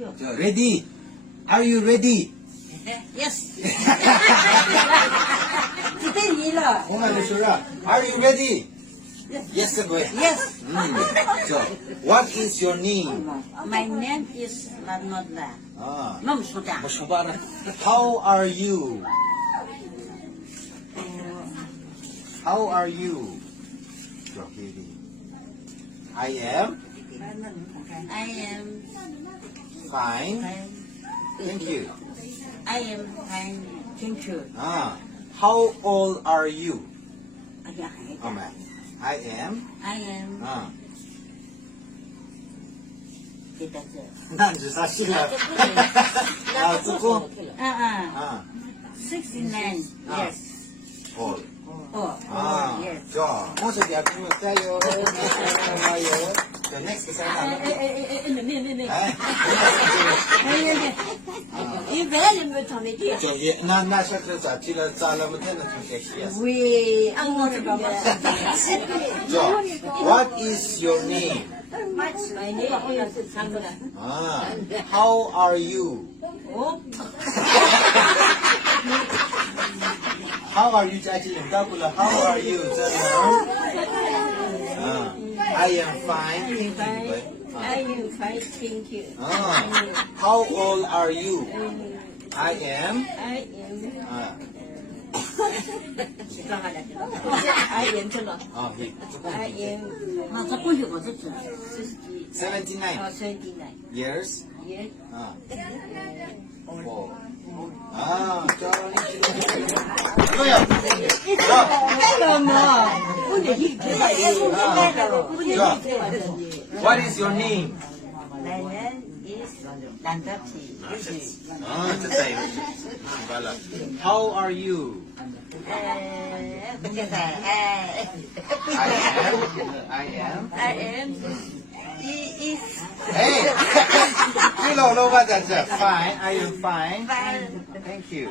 Ready? Are you ready? Yes. Kita ni lah. Are you ready? Yes, sir. Yes. So, what is your name? My name is Lanota. Nom sudah. How are you? How are you? I am I am fine. fine. Thank you. I am fine. Thank you. How old are you? Ayah. I am. I am. Kita je. 69. Yes. Old. Oh. Yes. Most of the afternoon, the next is What is your name? My name is How are you? How are you, Chachi? How are you, I am fine. Thank you. I am fine. Thank you. How old are you? I am. I am. I am. 79 79. years. Yes. Four. What is your name? My name is Dandati. How are you? I am. He is Hey! You don't know what that's fine. I am fine. fine. Thank you.